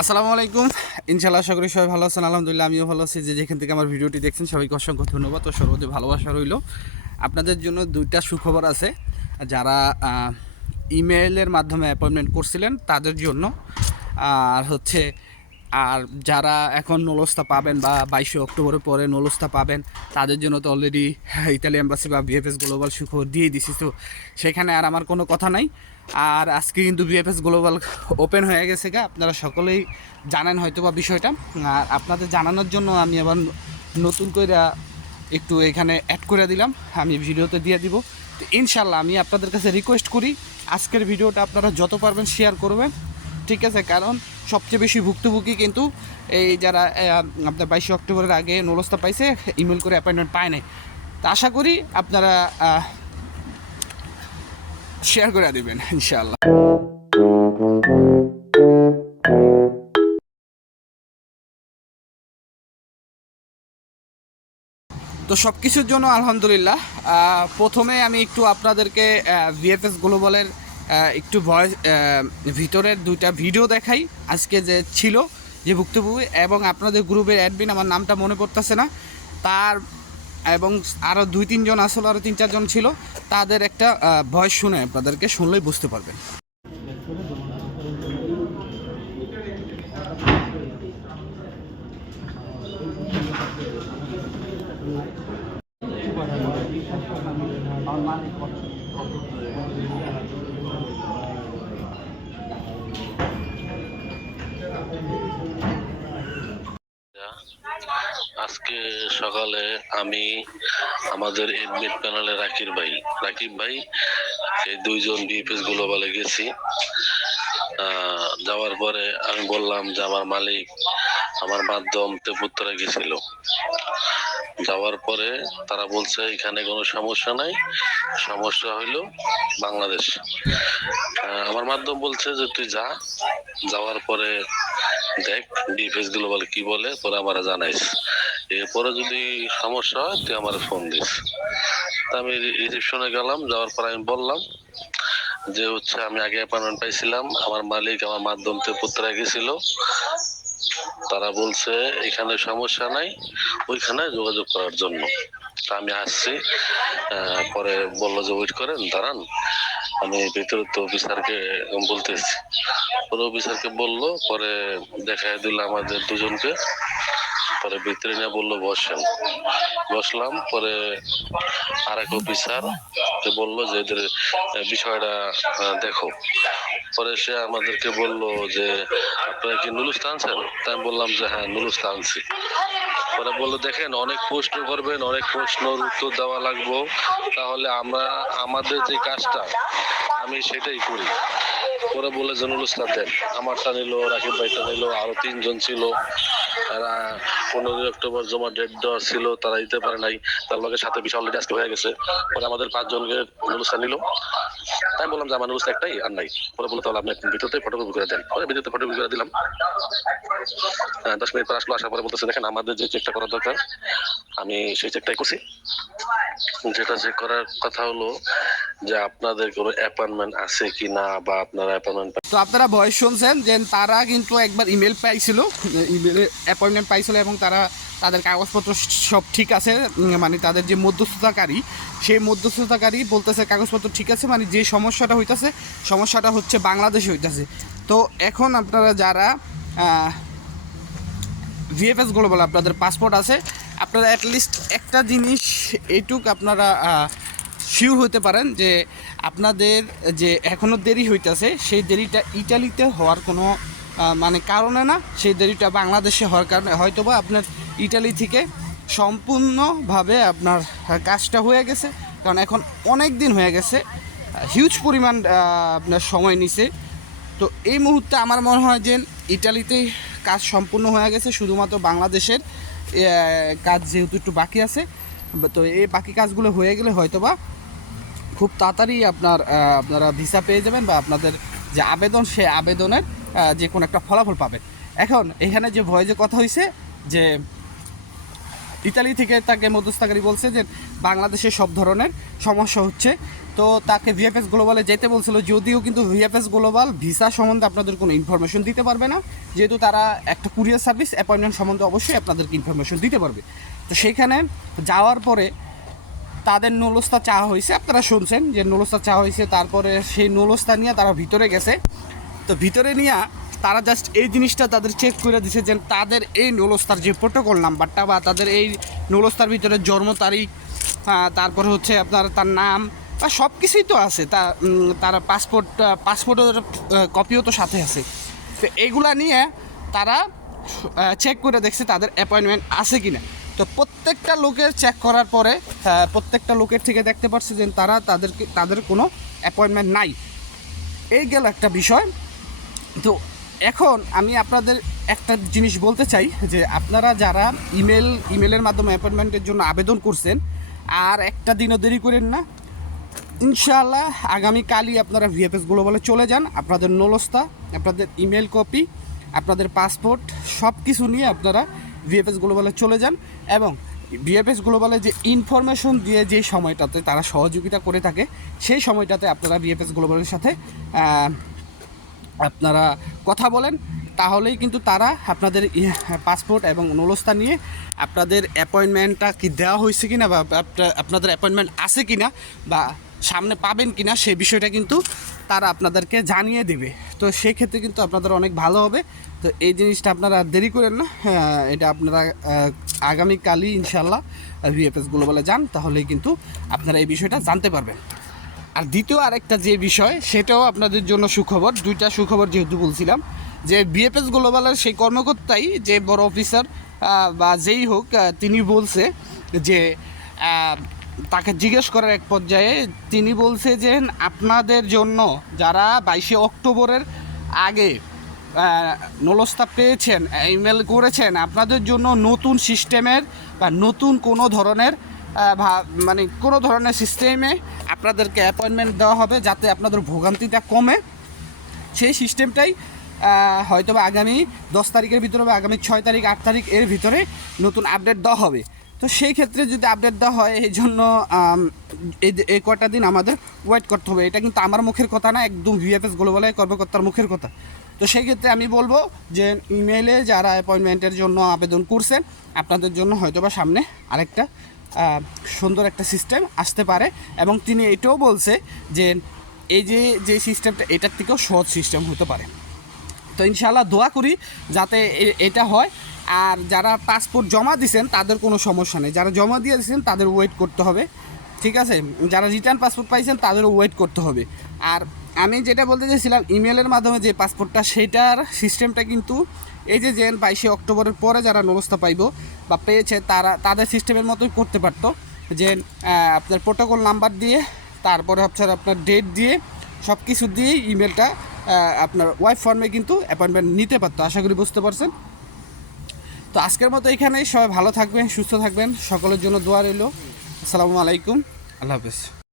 আসসালামু আলাইকুম। ইনশাআল্লাহ আশা করি সবাই ভালো আছেন। আলহামদুলিল্লাহ আমিও ভালো আছি। যে যেখান থেকে আমার ভিডিওটি দেখছেন সবাইকে অসংখ্য ধন্যবাদ ও সর্বোচ্চ ভালোবাসা রইল। আপনাদের জন্য দুইটা সুখবর আছে। যারা ইমেইলের মাধ্যমে অ্যাপয়েন্টমেন্ট করছিলেন তাদের জন্য, আর হচ্ছে আর যারা এখন নলস্তা পাবেন বা 22 অক্টোবরের পরে নলস্তা পাবেন তাদের জন্য তো অলরেডি ইতালি এম্বাসি বা ভিএফএস গ্লোবাল সুখবর দিয়ে দিছি, তো সেখানে আর আমার কোনো কথা নাই। আর আজকে কিন্তু ভিএফএস গ্লোবাল ওপেন হয়ে গেছে গা, আপনারা সকলেই জানেন হয়তো বা বিষয়টা। আর আপনাদের জানানোর জন্য আমি আবার নতুন করে একটু এখানে অ্যাড করে দিলাম, আমি ভিডিওতে দিয়ে দিব। তো ইনশাল্লাহ আমি আপনাদের কাছে রিকোয়েস্ট করি আজকের ভিডিওটা আপনারা যত পারবেন শেয়ার করবেন, ঠিক আছে? কারণ সবচেয়ে বেশি ভুক্তভোগী কিন্তু এই যারা আপনার 22 অক্টোবরের আগে নলস্তা পাইছে, ইমেল করে অ্যাপয়েন্টমেন্ট পায় নাই। তা আশা করি আপনারা শেয়ার করে দেবেন ইনশাআল্লাহ। তো সব কিছুর জন্য আলহামদুলিল্লাহ। প্রথমে আমি একটু আপনাদেরকে ভিএফএস গ্লোবালের একটু ভয়েস ভিতরের দুইটা ভিডিও দেখাই আজকে যে ছিল, যে ভুক্তভোগী এবং আপনাদের গ্রুপের অ্যাডমিন, আমার নামটা মনে পড়তেছে না, তার এবং আরও 2-3 জন আসলে, আরও 3-4 জন ছিল, তাদের একটা ভয়েস শুনে আপনাদেরকে শুনলেই বুঝতে পারবেন। আজকে সকালে আমি আমাদের এডমিট প্যানেলে রাকিব ভাই এই দুইজন বিএফএস গ্লোবালে গেছি। যাওয়ার পরে আমি বললাম যে আমার মালিক আমার মাধ্যম তেপুত্তরা গেছিল। যাওয়ার পরে তারা বলছে এখানে কোনো সমস্যা নাই, সমস্যা হইলো বাংলাদেশ। আমার মাধ্যম বলছে যে তুই যাওয়ার পরে দেখ বিএফএস গ্লোবাল কি বলে, পরে আমারা জানাইস, এরপরে যদি সমস্যা হয় তুই আমার ফোন দিস। আমি রিসেপশনে গেলাম, যাওয়ার পর আমি বললাম যে হচ্ছে আমি আগে অ্যাপয়েন্টমেন্ট পাইছিলাম, আমার মালিক আমার মাধ্যম তেপুত্তরা গেছিল, তারা বলছে এখানে সমস্যা নাই, ওইখানে যোগাযোগ করার জন্য। আমি আসছি, পরে বললো যে ওয়েট করেন, দাঁড়ান, আমি ভিতরে তো অফিসারকে বলতেছি। পরে অফিসারকে বললো, পরে দেখা দিল আমাদের দুজনকে, পরে ভিতরে নিয়ে বললো বসলাম। পরে আরেক অফিসার বললো যে এদের বিষয়টা দেখো। পরে সে আমাদেরকে বললো যে আপনারা কি নুলুস্তা আনছেন? তাই আমি বললাম যে হ্যাঁ নুলুস্তা আনছি। পরে বললো দেখেন অনেক প্রশ্ন করবেন, অনেক প্রশ্নের উত্তর দেওয়া লাগবো, তাহলে আমরা আমাদের যে কাজটা আমি সেটাই করি। পরে বলে যে নুলুস্তা দেন, আমারটা নিল, রাকিব ভাইটা নিল, আরো 3 জন ছিল, এরা 15 অক্টোবর জমা ডেট দেওয়া ছিল, তারা দিতে পারে নাই, তার লগে সাথে বিষয় অলরেডি আজকে হয়ে গেছে। পরে আমাদের 5 জনকে নুলুস্তা নিল। তাই বললাম যে আমার নুলুস্তা একটাই আর নাই। পরে বললো তাহলে আপনি ভিতরতে ফটোকপি করে দেন। পরে ভিতরতে ফটোকপি করে দিলাম। 10 মিনিট পর আসলো, আসার পরে বলতেছে দেখেন আমাদের যে চেকটা করার দরকার আমি সেই চেকটাই করছি। যেটা চেক করার কথা হলো যে আপনাদের কোনো অ্যাপয়েন্টমেন্ট আছে কি না, বা আপনারা অ্যাপয়েন্টমেন্ট। তো আপনারা ভয়েস শুনছেন যে তারা কিন্তু একবার ইমেল পাইছিল, ইমেলে অ্যাপয়েন্টমেন্ট পাইছিল এবং তাদের কাগজপত্র সব ঠিক আছে, মানে তাদের যে মধ্যস্থতাকারী, সেই মধ্যস্থতাকারী বলতেছে কাগজপত্র ঠিক আছে, মানে যে সমস্যাটা হইতেছে, সমস্যাটা হচ্ছে বাংলাদেশে হইতেছে। তো এখন আপনারা যারা ভিএফএস গ্লোবাল আপনাদের পাসপোর্ট আছে, আপনারা অ্যাটলিস্ট একটা জিনিস এইটুক আপনারা শিওর হতে পারেন যে আপনাদের যে এখনও দেরি হইতেছে, সেই দেরিটা ইটালিতে হওয়ার কোনো মানে কারণে না, সেই দেরিটা বাংলাদেশে হওয়ার কারণে। হয়তোবা আপনার ইটালি থেকে সম্পূর্ণভাবে আপনার কাজটা হয়ে গেছে, কারণ এখন অনেক দিন হয়ে গেছে, হিউজ পরিমাণ আপনার সময় নিছে। তো এই মুহূর্তে আমার মনে হয় যে ইটালিতেই কাজ সম্পূর্ণ হয়ে গেছে, শুধুমাত্র বাংলাদেশের কাজ যেহেতু একটু বাকি আছে। তো এই বাকি কাজগুলো হয়ে গেলে হয়তোবা খুব তাড়াতাড়ি আপনারা ভিসা পেয়ে যাবেন, বা আপনাদের যে আবেদন, সে আবেদনের যে কোনো একটা ফলাফল পাবেন। এখন এখানে যে ভয়েসে কথা হয়েছে যে ইতালি থেকে তাকে মধ্যস্থতাকারী বলছে যে বাংলাদেশে সব ধরনের সমস্যা হচ্ছে, তো তাকে ভিএফএস গ্লোবালে যেতে বলছিল, যদিও কিন্তু ভিএফএস গ্লোবাল ভিসা সম্বন্ধে আপনাদের কোনো ইনফরমেশন দিতে পারবে না, যেহেতু তারা একটা কুরিয়ার সার্ভিস। অ্যাপয়েন্টমেন্ট সম্বন্ধে অবশ্যই আপনাদেরকে ইনফরমেশন দিতে পারবে। তো সেখানে যাওয়ার পরে তাদের নলস্তা চাওয়া হয়েছে, আপনারা শুনছেন যে নলস্তা চাওয়া হয়েছে। তারপরে সেই নলস্তা নিয়ে তারা ভিতরে গেছে। তো ভিতরে নিয়ে তারা জাস্ট এই জিনিসটা তাদের চেক করে দিছে যে তাদের এই নলস্তার যে প্রোটোকল নাম্বারটা বা তাদের এই নলস্তার ভিতরে জন্ম তারিখ, তারপরে হচ্ছে আপনার তার নাম বা সব কিছুই তো আছে, তার পাসপোর্টের কপিও তো সাথে আছে। তো এইগুলা নিয়ে তারা চেক করে দেখছে তাদের অ্যাপয়েন্টমেন্ট আছে কি না। তো প্রত্যেকটা লোকের চেক করার পরে প্রত্যেকটা লোকের থেকে দেখতে পাচ্ছে যে তাদের কোনো অ্যাপয়েন্টমেন্ট নাই। এই গেল একটা বিষয়। তো এখন আমি আপনাদের একটা জিনিস বলতে চাই যে আপনারা যারা ইমেলের মাধ্যমে অ্যাপয়েন্টমেন্টের জন্য আবেদন করছেন, আর একটা দিনও দেরি করেন না। ইনশাআল্লাহ আগামীকালই আপনারা ভিএফএস গ্লোবালে চলে যান। আপনাদের নলস্তা, আপনাদের ইমেল কপি, আপনাদের পাসপোর্ট সব কিছু নিয়ে আপনারা ভিএফএস গ্লোবালে চলে যান। এবং ভিএফএস গ্লোবালে যে ইনফরমেশন দিয়ে যে সময়টাতে তারা সহযোগিতা করে থাকে, সেই সময়টাতে আপনারা ভিএফএস গ্লোবালের সাথে আপনারা কথা বলেন। তাহলেই কিন্তু তারা আপনাদের পাসপোর্ট এবং নলস্তা নিয়ে আপনাদের অ্যাপয়েন্টমেন্টটা কি দেওয়া হয়েছে কিনা বা আপনাদের অ্যাপয়েন্টমেন্ট আছে কিনা বা সামনে পাবেন কিনা সেই বিষয়টা কিন্তু তারা আপনাদেরকে জানিয়ে দেবে। তো সেক্ষেত্রে কিন্তু আপনাদের অনেক ভালো হবে। তো এই জিনিসটা আপনারা দেরি করেন না, এটা আপনারা আগামীকালই ইনশাল্লাহ ভিএফএস গ্লোবালে যান, তাহলেই কিন্তু আপনারা এই বিষয়টা জানতে পারবেন। আর দ্বিতীয় আরেকটা যে বিষয়, সেটাও আপনাদের জন্য সুখবর। দুইটা সুখবর যেহেতু বলছিলাম, যে ভিএফএস গ্লোবালের সেই কর্মকর্তাই, যে বড় অফিসার বা যেই হোক, তিনি বলছে যে তাকে জিজ্ঞেস করার এক পর্যায়ে তিনি বলছে যে আপনাদের জন্য যারা 22শে অক্টোবরের আগে নলস্তা পেয়েছেন, ইমেল করেছেন, আপনাদের জন্য নতুন সিস্টেমের বা নতুন কোনো ধরনের মানে কোনো ধরনের সিস্টেমে আপনাদেরকে অ্যাপয়েন্টমেন্ট দেওয়া হবে, যাতে আপনাদের ভোগান্তিটা কমে। সেই সিস্টেমটাই হয়তো বা আগামী 10 তারিখের ভিতরে বা আগামী 6 তারিখ 8 তারিখ এর ভিতরে নতুন আপডেট দেওয়া হবে। তো সেই ক্ষেত্রে যদি আপডেট দেওয়া হয়, এই জন্য এই কয়টা দিন আমাদের ওয়েট করতে হবে। এটা কিন্তু আমার মুখের কথা না, একদম ভিএফএস গ্লোবালের কর্মকর্তার মুখের কথা। তো সেই ক্ষেত্রে আমি বলবো যে ইমেলে যারা অ্যাপয়েন্টমেন্টের জন্য আবেদন করছেন, আপনাদের জন্য হয়তো বা সামনে আরেকটা সুন্দর একটা সিস্টেম আসতে পারে। এবং তিনি এটাও বলছে যে এই যে সিস্টেমটা এটার থেকেও সহজ সিস্টেম হতে পারে। তো ইনশাআল্লাহ দোয়া করি যাতে এটা হয়। আর যারা পাসপোর্ট জমা দিয়েছেন তাদের কোনো সমস্যা নেই, যারা জমা দিয়ে দিয়েছেন তাদের ওয়েট করতে হবে, ঠিক আছে। যারা রিটার্ন পাসপোর্ট পাইছেন তাদেরও ওয়েট করতে হবে। আর আমি যেটা বলতে চাইছিলাম, ইমেলের মাধ্যমে যে পাসপোর্টটা, সেটার সিস্টেমটা কিন্তু এই যে 22শে অক্টোবরের পরে যারা নলস্তা পাইব বা পেয়েছে তাদের সিস্টেমের মতোই করতে পারতো, যে আপনার প্রোটোকল নাম্বার দিয়ে, তারপরে হচ্ছে আপনার ডেট দিয়ে, সব কিছু দিয়েই ইমেলটা আপনার ওয়েব ফর্মে কিন্তু অ্যাপয়েন্টমেন্ট নিতে পারতো। আশা করি বুঝতে পারছেন। তো আজকের মতো এখানেই, সবাই ভালো থাকবেন, সুস্থ থাকবেন, সকলের জন্য দোয়া রইল। আসসালামু আলাইকুম, আল্লাহ হাফেজ।